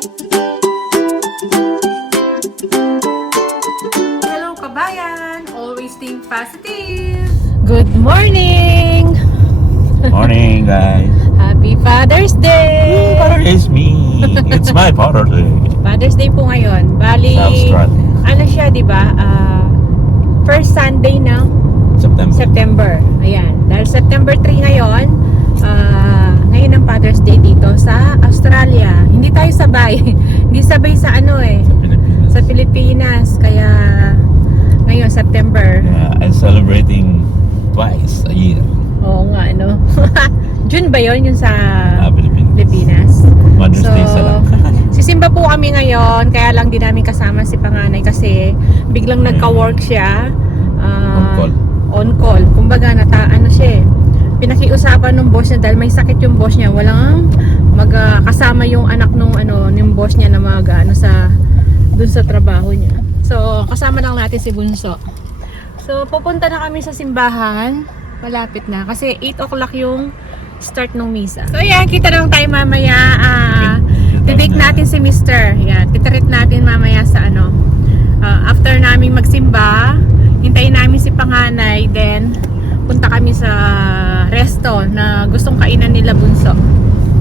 Hello kabayan! Always think positive! Good morning! Morning, guys. Happy Father's Day! It's me. It's my Father's Day. Father's Day po ngayon. Bali, Self-struck. ano siya, di ba? First Sunday ng September. September. Ayan. Dahil September 3 ngayon, ngayon ang Father's Day dito sa Australia. Hindi tayo sabay. Hindi sabay sa ano eh. Sa Pilipinas. Sa Pilipinas. Kaya ngayon, September. Yeah, I'm celebrating twice a year. Oo nga, ano. June ba yun? Yung sa Pilipinas. Pilipinas. Mother's Day sa lang. Sisimba po kami ngayon, kaya lang din namin kasama si panganay kasi biglang nagka-work siya. On call. On call. Kumbaga, ano siya eh. Pinakiusapan ng boss niya dahil may sakit yung boss niya. Walang kasama yung anak nung yung boss niya na dun sa trabaho niya. So, kasama lang natin si Bunso. So, pupunta na kami sa simbahan. Malapit na. Kasi 8 o'clock yung start ng misa. So, yan. Kita lang tayo mamaya. Didate natin si Mr. Yan. Titreat natin mamaya sa after naming magsimba, hintayin namin si panganay. Then, punta kami sa resto na gustong kainan nila Bunso.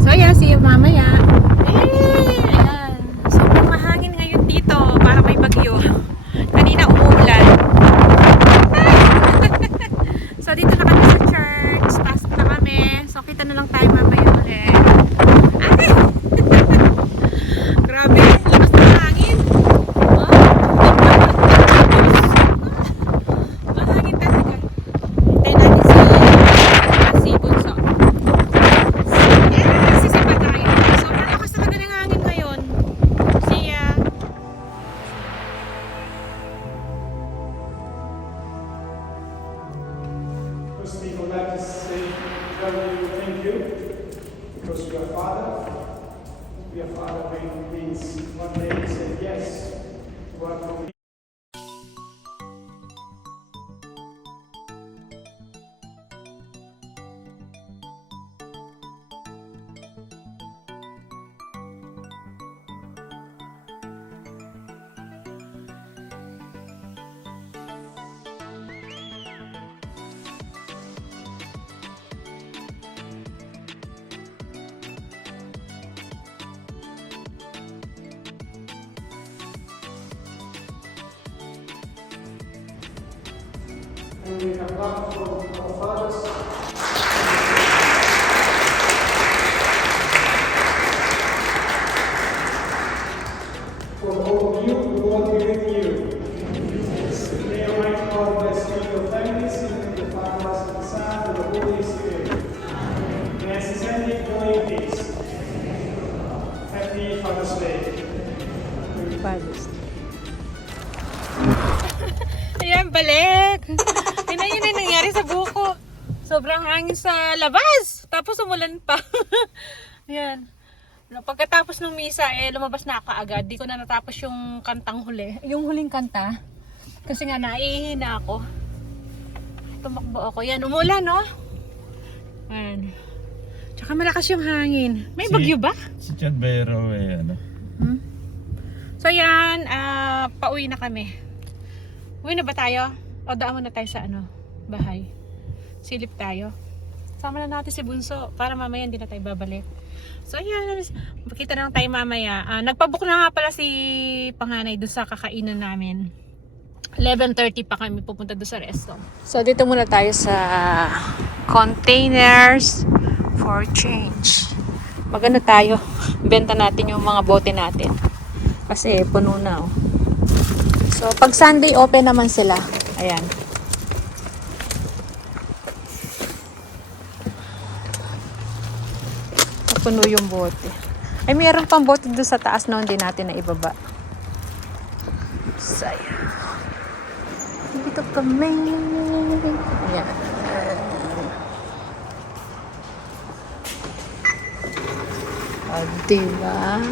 So, ayan. See you mamaya. Ayan. Sobrang mahangin ngayon dito. Parang may bagyo. Kanina umuulan. So, dito na kami sa church. Pasok na kami. So, kita na lang tayo mamaya ulit. Ay! Grabe. Lakas ng hangin. Mahangin talaga. Hintayin natin si Bunso. Sisipa tayo. Sobrang lakas talaga ng hangin ngayon. See ya. First thing I'd like to say, tell you thank you, because we are Father. We are Father means one day you say yes to what we have love for our fathers. For all of you, the Lord be with you. May Almighty God bless you and your families, in the name of the Father, and the Son, and the Holy Spirit. May I sincerely go in peace. Happy Father's Day. Father's Day. Ayan, balik! Yun yung nangyari sa buko. Sobrang hangin sa labas. Tapos umulan pa. Ayan. Pagkatapos ng misa, lumabas na ako agad. Di ko na natapos yung kantang huli. Yung huling kanta. Kasi nga, naihina ako. Tumakbo ako. Yan, umulan, no? Ayan. Tsaka malakas yung hangin. May bagyo ba? Si Chad Bayro So yan, pauwi na kami. Uwi na ba tayo? O daan muna tayo sa bahay. Silip tayo. Sama na natin si Bunso para mamaya hindi na tayo babalik. So ayan, makita na lang tayo mamaya. Nagpabook na nga pala si panganay doon sa kakainan namin. 11:30 pa kami pupunta doon sa resto. So dito muna tayo sa containers for change. Maganda tayo. Benta natin yung mga bote natin. Kasi puno na. So pag Sunday open naman sila. Ayan. Puno yung bote. Ay, mayroon pang bote doon sa taas na hindi natin na ibaba. So, ayan. Dito kami. Ayan. O, diba?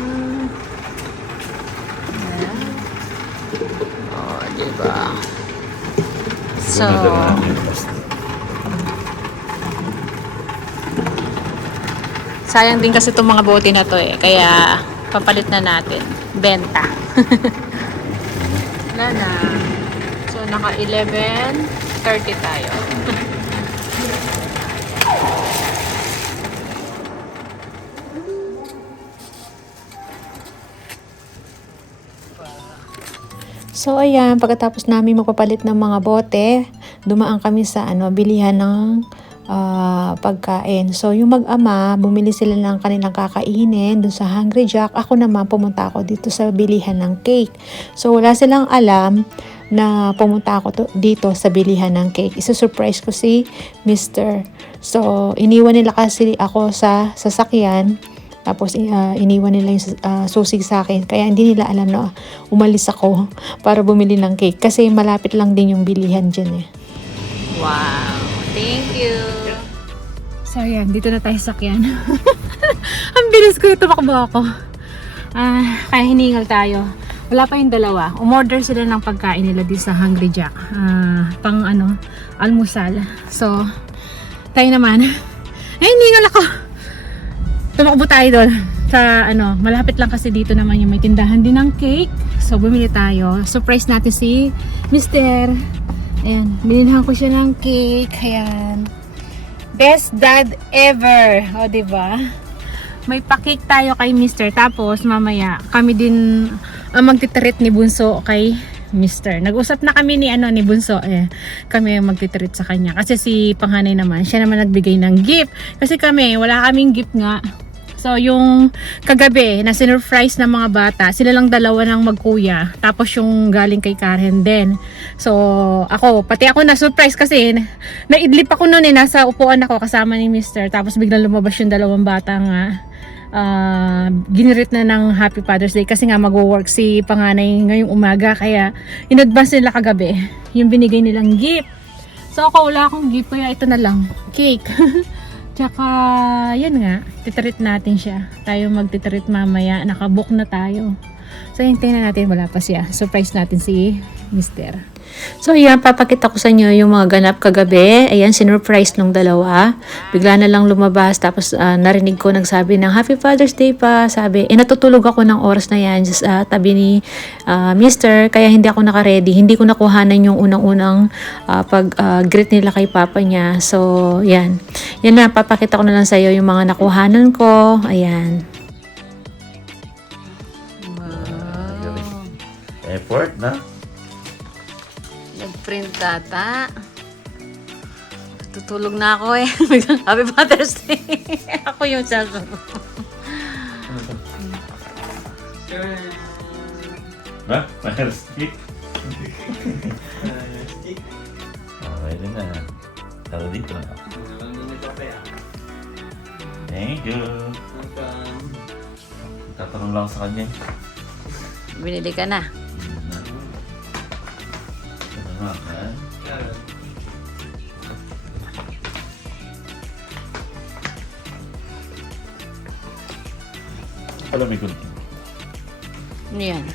Ayan. O, diba? So, sayang din kasi itong mga bote na to eh. Kaya Papalit na natin. Benta. Wala na. So, naka 11:30 tayo. So ayan, pagkatapos namin magpapalit ng mga bote, dumaan kami sa bilihan ng pagkain. So yung mag-ama, bumili sila ng kanilang kakainin dun sa Hungry Jack. Ako naman, pumunta ako dito sa bilihan ng cake. So wala silang alam na pumunta ako dito sa bilihan ng cake. Isa-surprise ko si Mr. So iniwan nila kasi ako sa sasakyan. Tapos iniwan nila yung susi sa akin. Kaya hindi nila alam na umalis ako para bumili ng cake. Kasi malapit lang din yung bilihan dyan eh. Wow! Thank you! So ayan, dito na tayo sakyan. Ang bilis ko, tumakbo ako. Kaya hiningal tayo. Wala pa yung dalawa. Umorder sila ng pagkain nila dito sa Hungry Jack. Pang almusal. So, tayo naman. Hiningal ako! Tumakbo tayo doon sa malapit lang kasi dito naman yung may tindahan din ng cake. So bumili tayo. Surprise natin si Mr. Ayan, binilhan ko siya ng cake. Ayan. Best dad ever. O, diba? May pa-cake tayo kay Mr. Tapos mamaya kami din magtitreat ni Bunso kay Mr. Nag-usap na kami ni Bunso kami magtitreat sa kanya. Kasi si Panghanay naman, siya naman nagbigay ng gift. Kasi kami, wala kaming gift nga. So, yung kagabi na sinurprise ng mga bata, sila lang dalawa ng magkuya. Tapos yung galing kay Karen din. So, pati ako na-surprise kasi naidlip ako noon nasa upuan ako kasama ni Mr. Tapos biglang lumabas yung dalawang bata nga. Ginirit na ng Happy Father's Day kasi nga mag-work si Panganay ngayong umaga. Kaya in-advance nila kagabi yung binigay nilang gift. So, ako wala akong gift kaya ito na lang. Cake. Tsaka, yan nga, titreat natin siya. Tayo magtitreat mamaya. Nakabook na tayo. So, hintayin na natin. Wala pa siya. Surprise natin si Mr. So, ayan, papakita ko sa inyo yung mga ganap kagabi. Ayan, sinurprise nung dalawa. Bigla na lang lumabas. Tapos, narinig ko nagsabi ng Happy Father's Day pa. Sabi, natutulog ako ng oras na yan sa tabi ni Mr. Kaya hindi ako nakaready. Hindi ko nakuhanan yung unang-unang pag-greet nila kay papa niya. So, yan. Yan na, papakita ko na lang sa iyo yung mga nakuhanan ko. Ayan. Effort na. Nag-print data. Tutulog na ako eh. Happy Father's Day. Ako yung sasagot. Ha? Fire stick? Okay din na. Tara dito na. Thank you. Tatanong lang sa kanya. Binili ka na. Alam mo kunti. Ano yan?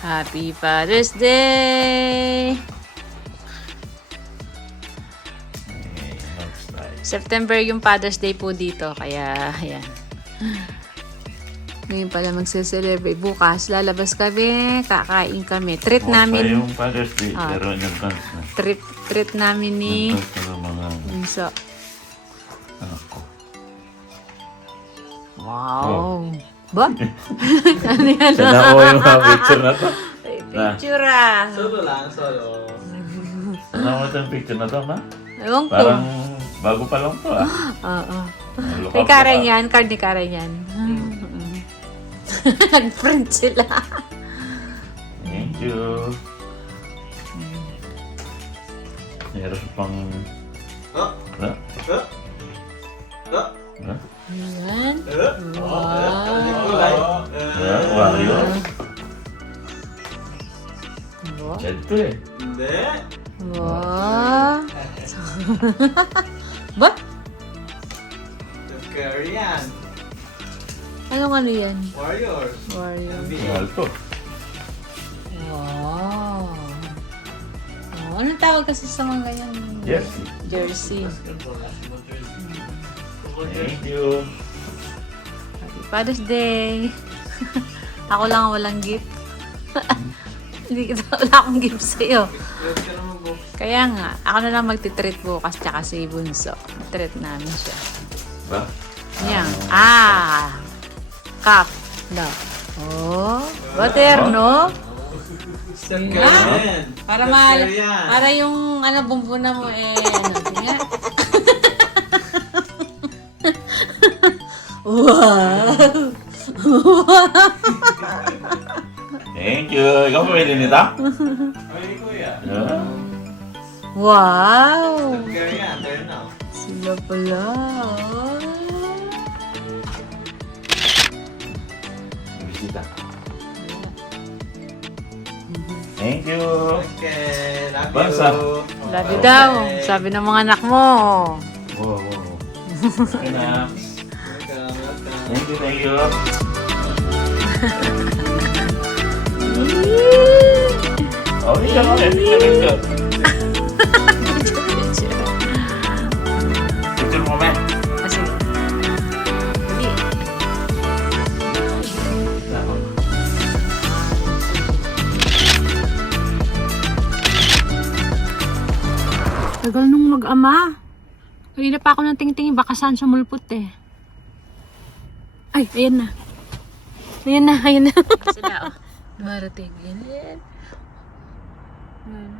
Happy Father's Day! September yung Father's Day po dito. Kaya, ayan. Ngayon pala magse-celebrate. Bukas, lalabas kami, kakain kami. Treat namin. Yung Father's Day, pero in-advance na. Treat namin ni mga Bunso. anak ko. Wow! Ba? Ano yan? Sana ko yung mga picture na to. Picture ah! Solo lang, solo. Sana mo itong picture na to, ma? Ewan ko. Parang bago pa lang to, ah. Oo. Look Kay up Karen ka. yan. Card ni Karen yan. Nag-print sila. Thank you. Meron pang... Oh, Ha? oh, oh. Ha? Ayan. Ha? Wario? Wow. Chat to eh. Hindi. Wow. Ba? Korean. Anong ano yan? Warriors. Warrior. Mahal to. Wow. Oh, anong tawag kasi sa mga ganyan? Jersey. Jersey. Thank you. Happy Father's Day. Ako lang ang walang gift. Hindi kita, wala akong gift sa'yo. Kaya nga, ako na lang magtitreat bukas tsaka si Bunso. Treat namin siya. Ba? Yan. Cup. No. Oh, butter, no? Para para yung bumbuna mo Sige. Wow. Thank you. Ikaw pwede nito? Wow. Sila pala. Bisita. Thank you. Okay, love Bangsa. you. Love you daw. Sabi ng mga anak mo. Wow. Okay na. Welcome. Thank you, thank you. Oh, picture mo eh. Picture. Picture mo eh. Sige. Dali. Tagal nung mag-ama. Kanina pa ako ng tingting, baka saan sumulpot eh. Ay, ayan na. Ayan na. Sila, oh. Dumarating.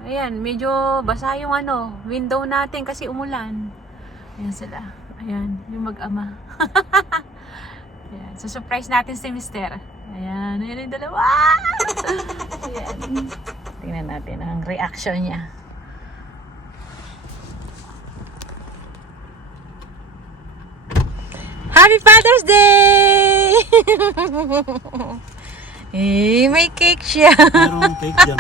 Ayan, medyo basa yung window natin kasi umulan. Ayan sila. Ayan, yung mag-ama. Ayan, so surprise natin si Mister. Ayan yung dalawa. Ayan. Tingnan natin ang reaction niya. Happy Father's Day! May cake siya. Merong cake dyan.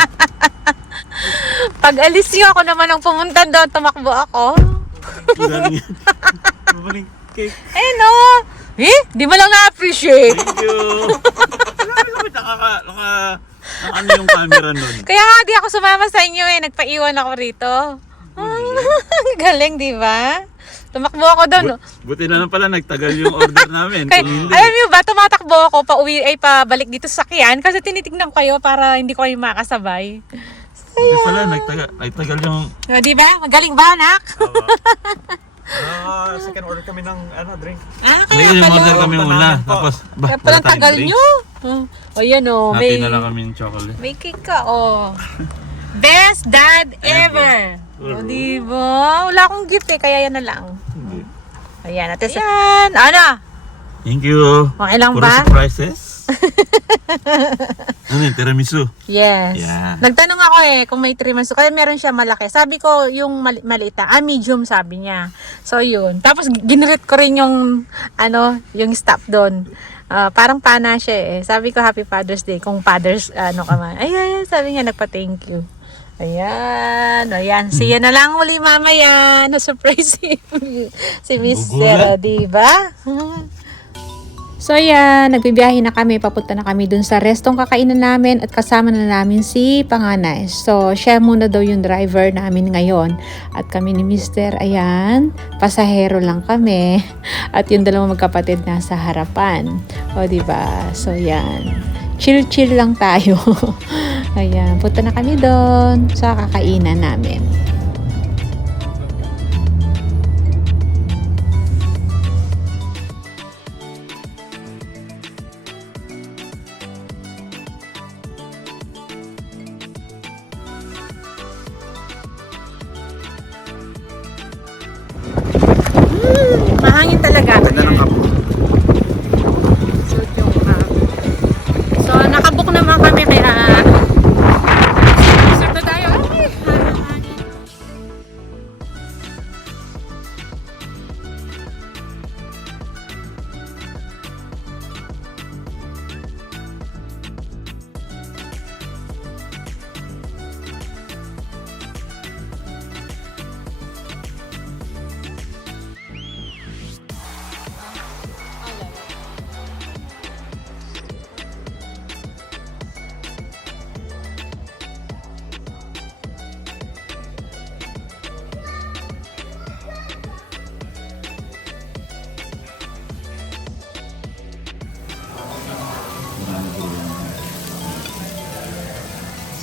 Pag alis niyo, ako naman ang pumunta doon. Tumakbo ako. Galing yan. Mabaling cake. No! Di mo lang na-appreciate. Thank you. Ano yung camera nun? Kaya nga, di ako sumama sa inyo Nagpaiwan ako rito. Galing, di ba? Tumakbo ako doon. Buti na lang pala nagtagal yung order namin. Kaya, Kung hindi, alam niyo ba, tumatakbo ako pabalik dito sa sakyan kasi tinitignan ko kayo para hindi ko kayo makasabay. buti pala nagtagal yung... Di ba? Magaling ba, anak? Second order kami ng drink. May order kami muna. Tapos, Kaya palang tagal nyo. Ayan Happy na lang kami yung chocolate. may cake ka, Best dad ever. Di ba? Wala akong gift kaya yan na lang. Ayan, natin sa... Ayan, Thank you. Okay lang Puro ba? surprises. Ano yun? Tiramisu. Yes. Yeah. Nagtanong ako kung may 3 months. Kaya meron siya malaki. Sabi ko yung maliit medium sabi niya. So yun. Tapos ginrit ko rin yung yung stop doon. Parang pana siya Sabi ko Happy Father's Day kung fathers ka man. Ay, sabi niya nagpa-thank you. Ayan. See you na lang uli mamaya. Na-surprise si Mr. Diba? So ayan, nagbibiyahe na kami, papunta na kami dun sa restong kakainan namin at kasama na namin si Panganay. So siya muna daw yung driver namin ngayon at kami ni Mr. Ayan, pasahero lang kami at yung dalawang magkapatid nasa harapan. O diba? So ayan, chill lang tayo. Ayan, punta na kami doon sa kakainan namin. Mahangin talaga. So, nakabook naman kami kaya reserve na tayo.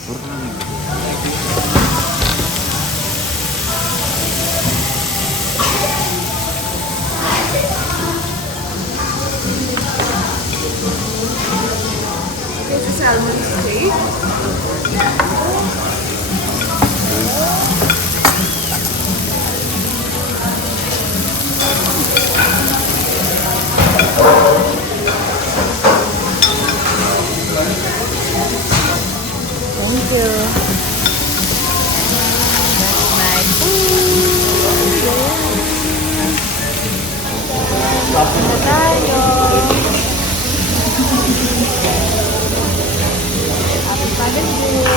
This is salmon steak. Thank you. That's my food. Kain na tayo. Happy Father's Day.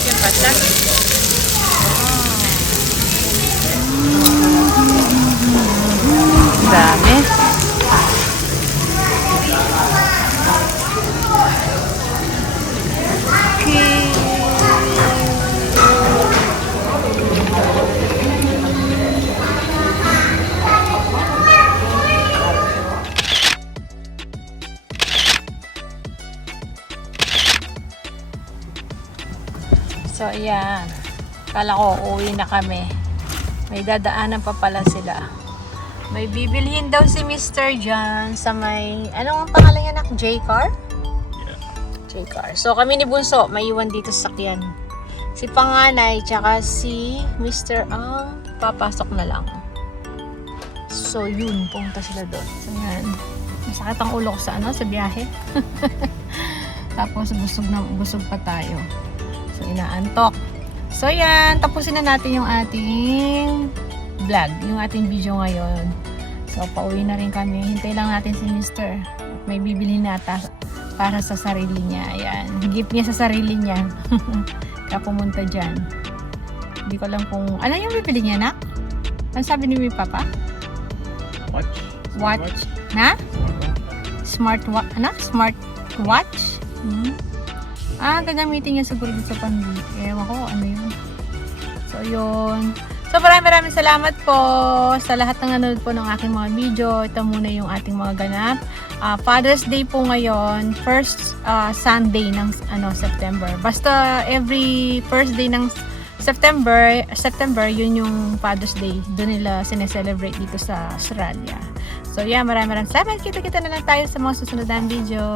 Yan, pasta. Dami. So, ayan. Kala ko, uuwi na kami. May dadaanan pa pala sila. May bibilhin daw si Mr. John sa may... Anong pangalan niya, nak? J-Car? Yeah. J-Car. So, kami ni Bunso, may iwan dito sa sakyan. Si Panganay, tsaka si Mr. ang papasok na lang. So, yun. Pumunta sila doon. So, yan. Masakit ang ulo ko sa sa biyahe. Tapos, busog pa tayo. So, inaantok. So, yan. Tapusin na natin yung ating vlog. Yung ating video ngayon. So, pauwi na rin kami. Hintay lang natin si Mr. At may bibili nata para sa sarili niya. Ayan. Gift niya sa sarili niya. Kaya pumunta dyan. Hindi ko alam kung... Ano yung bibili niya, nak? Ano sabi ni Papa? Watch. Watch. Na? Smart watch? Hmm? Gagamitin niya siguro dito sa pamilya. Ewan ko, ano yun. So, yun. So, maraming salamat po sa lahat ng nanonood po ng aking mga video. Ito muna yung ating mga ganap. Father's Day po ngayon. First Sunday ng September. Basta every first day ng September, yun yung Father's Day. Doon nila sineselebrate dito sa Australia. So, yeah, maraming salamat. Kita-kita na lang tayo sa mga susunod na video.